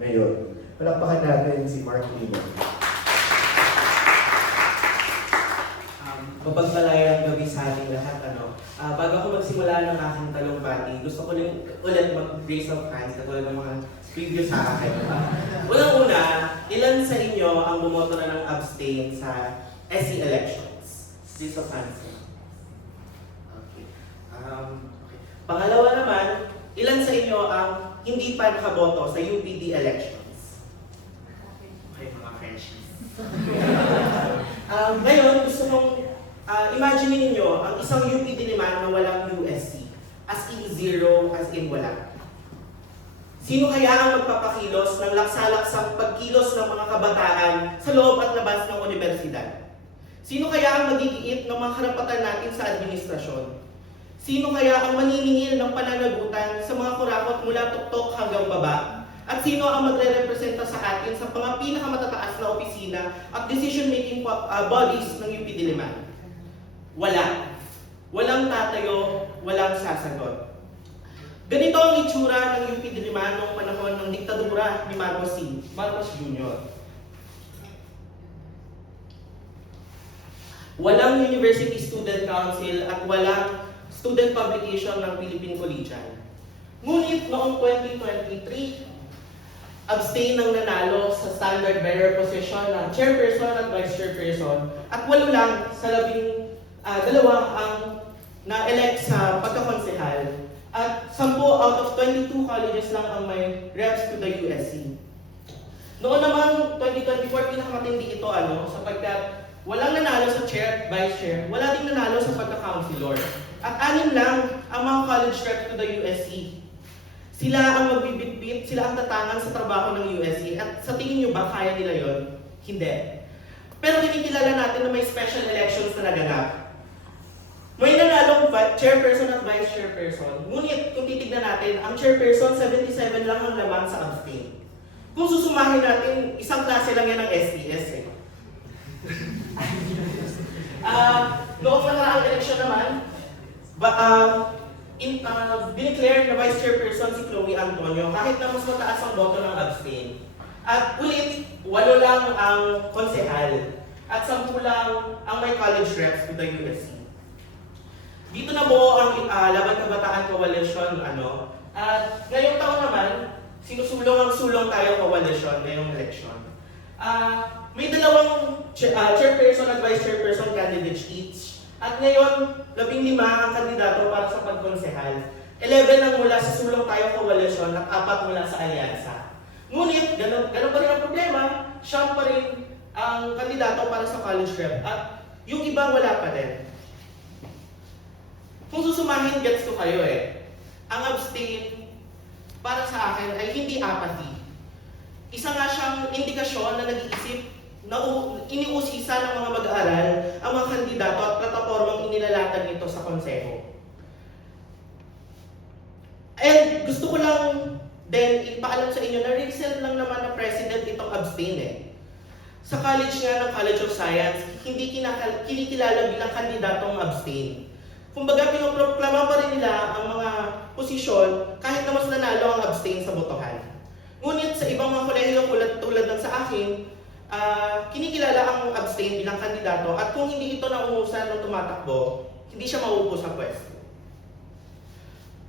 Ngayon, palakpakan natin si Mark Lino. Mapagmalayang gabi sa ating lahat. Bago ako magsimula ng aking talumpati, gusto ko ulit mag-raise of hands katulad ng mga previous sa akin. Unang-una, ilan sa inyo ang bumoto na ng abstain sa SC elections? Raise of hands. Okay. Pangalawa naman, ilan sa inyo ang hindi pa nakaboto sa UPD elections? Okay, mga friendships. Ngayon, gusto kong imagine ninyo ang isang UPD naman na walang USC. As in zero, as in wala. Sino kaya ang magpapakilos ng laksa-laksang pagkilos ng mga kabataan sa loob at labas ng universidad? Sino kaya ang magigiit ng mga karapatan natin sa administrasyon? Sino kaya ang maniningil ng pananagutan sa mga kurakot mula tuktok hanggang baba? At sino ang magre-representa sa atin sa mga pinakamatataas na opisina at decision-making bodies ng UP Diliman? Wala. Walang tatayo, walang sasagot. Ganito ang itsura ng UP Diliman noong panahon ng diktadura ni Marcos Jr. Walang University Student Council at walang student publication ng Philippine Collegian. Ngunit noong 2023, abstain ng nanalo sa standard bearer position ng chairperson at vice chairperson at 8 lang sa 12 ang na-elect sa pagkakonsehal at 10 out of 22 colleges lang ang may reps to the USC. Noon naman 2024 pinakamatindi ito sapagkat walang nanalo sa chair at vice chair, wala ding nanalo sa pagka-councilor. At 6 lang ang mga college reps to the USC. Sila ang magbibitbit, sila ang tatangan sa trabaho ng USC. At sa tingin nyo ba kaya nila yon? Hindi. Pero kinikilala natin na may special elections na naganap. May nanalong chairperson at vice chairperson. Ngunit kung titignan natin, ang chairperson 77 lang ang laman sa abstain. Kung susumahin natin, isang klase lang yan ng SDS noong nakaraang eleksyon naman, dineclare na vice chairperson si Chloe Antonio kahit na mas mataas ang boto ng abstain. At ulit, 8 lang ang konsehal at 10 lang ang may college reps to the USC. Dito na buo ang Laban Kabataan Coalition. At ngayong taon naman, sinusulong tayo coalition ngayong election. May 2 chairperson at vice chairperson candidates each. At ngayon, 15 ang kandidato para sa pagkonsehal. 11 ang mula sa Sulong Tayo Coalition at 4 mula sa Alyansa. Ngunit, ganun pa rin ang problema, siya pa rin ang kandidato para sa college rep at yung iba wala pa din. Kung susumahin, gets ko kayo Ang abstain para sa akin ay hindi apathy. Isa nga siyang indikasyon na nag-iisip na iniusisa ng mga mag-aaral ang mga kandidato at platapormang inilalatag nito sa konseho. And gusto ko lang din ipaalam sa inyo na recent lang naman na president itong abstain Sa college nga ng College of Science, hindi kinikilala bilang kandidatong abstain. Kumbaga, pinoproklama pa rin nila ang mga posisyon kahit na mas nanalo ang abstain sa botohan. Ngunit sa ibang mga kolehiyo tulad ng sa akin, kinikilala ang abstain bilang kandidato at kung hindi ito naungusan ng tumatakbo, hindi siya mauupo sa pwesto.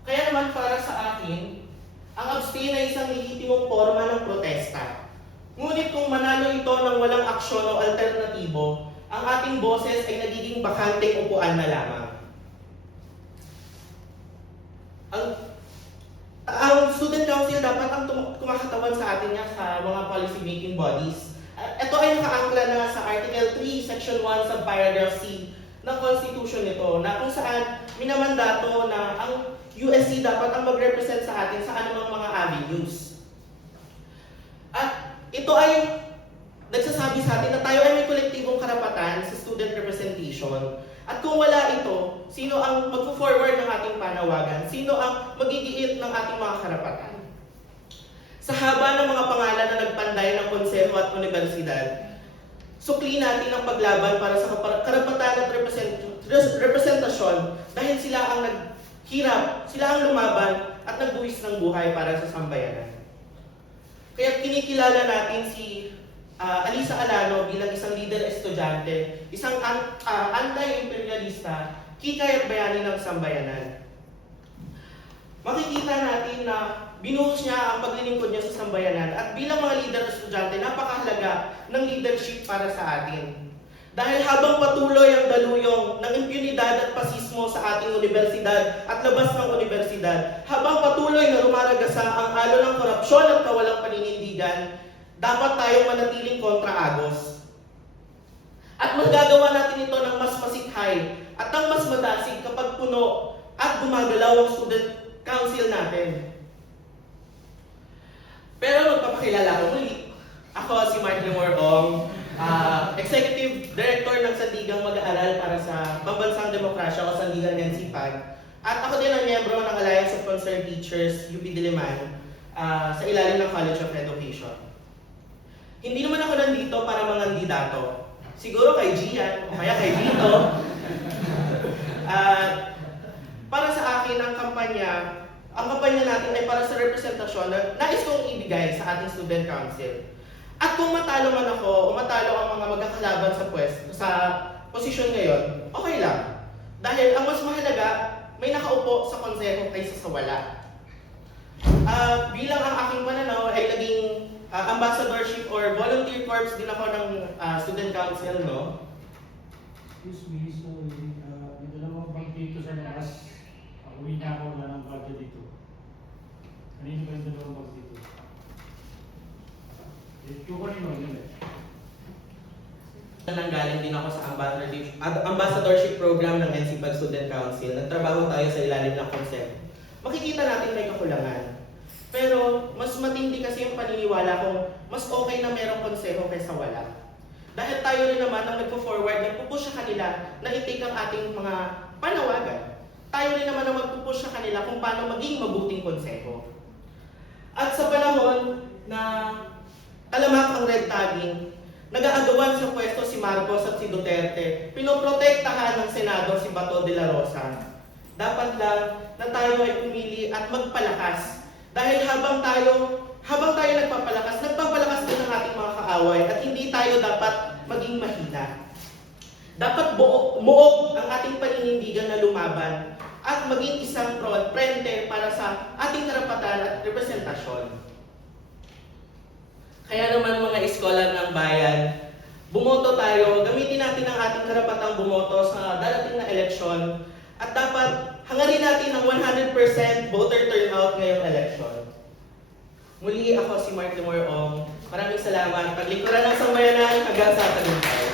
Kaya naman para sa akin, ang abstain ay isang lehitimong forma ng protesta. Ngunit kung manalo ito ng walang aksyon o alternatibo, ang ating boses ay nagiging bakanteng upuan na lamang. Ang Student Council dapat ang kumakatawan sa atin sa mga policy making bodies. Ito ay nakaangkla na sa Article 3, Section 1, Subparagraph C ng Constitution nito na kung saan minamandato na ang USC dapat ang mag-represent sa atin sa anumang mga avenues. At ito ay nagsasabi sa atin na tayo ay may kolektibong karapatan sa student representation. At kung wala ito, sino ang mag-forward ng ating panawagan? Sino ang magigiit ng ating mga karapatan? Sa haba ng mga pangalan na nagpanday ng konseho at universidad, sukli natin ang paglaban para sa karapatan at representasyon dahil sila ang naghirap, sila ang lumaban at nagbuwis ng buhay para sa sambayanan. Kaya kinikilala natin si Alisa Alano bilang isang leader estudyante, isang anti-imperialista, hikay at bayani ng sambayanan. Makikita natin na binuhos niya ang paglilingkod niya sa sambayanan at bilang mga leader estudyante, napakahalaga ng leadership para sa atin. Dahil habang patuloy ang daluyong ng impunidad at pasismo sa ating universidad at labas ng universidad, habang patuloy na rumaragasa ang alon ng korupsyon at kawalang paninindigan, dapat tayong manatiling kontra Agos. At magagawa natin ito ng mas masikhay at ng mas madasig kapag puno at gumagalaw ang student council natin. Pero magpapakilala ko muli. Ako si Mark Limorong, Executive Director ng Sandigang Mag-aaral para sa Pambansang Demokrasya o Sandigan NCPAG. At ako din ang miyembro ng Alliance of Concerned Teachers, UP Diliman, sa ilalim ng College of Education. Hindi naman ako nandito para mangandidato. Siguro kay Gian o kaya kay Vito. Para sa akin, ang kampanya natin ay para sa representasyon na nais kong ibigay sa ating student council. At kung matalo man ako o matalo ang mga magkakalaban sa posisyon ngayon, okay lang. Dahil ang mas mahalaga, may nakaupo sa konseho kaysa sa wala. Bilang ang aking pananaw ay naging ambassadorship or volunteer corps din ako ng student council, no? Excuse me, so may dalawang bag dito sa labas. Uwi na ako na ng bag dito. Kanino ba yung dalawang bag dito? Kukunin mo yun eh. Nanggaling din ako sa ambassadorship program ng NCPAG Student Council. Nagtrabaho tayo sa ilalim ng konseho. Makikita natin may kakulangan. Pero mas matindi kasi yung paniniwala kong mas okay na merong konseho kaysa wala. Dahil tayo rin naman ang nagpo-forward, nagpupush sa kanila na i-take ang ating mga panawagan. Tayo rin naman ang magpupush sa kanila kung paano maging mabuting konseho. At sa panahon na talamak ang red tagging, nag-aagawan sa pwesto si Marcos at si Duterte, pinoprotektahan ng Senado si Bato de la Rosa. Dapat lang na tayo ay pumili at magpalakas. Dahil habang tayo nagpapalakas din ang ating mga kaaway at hindi tayo dapat maging mahina. Dapat muog ang ating paninindigan na lumaban at maging isang frente para sa ating karapatan at representasyon. Kaya naman mga iskolar ng bayan, bumoto tayo, gamitin natin ang ating karapatang bumoto sa darating na eleksyon at dapat hangarin natin ang 100% voter turnout ngayong eleksyon. Muli ako si Mark Limorong. Maraming salamat. Paglingkuran ng sambayanan hanggang sa tagumpay.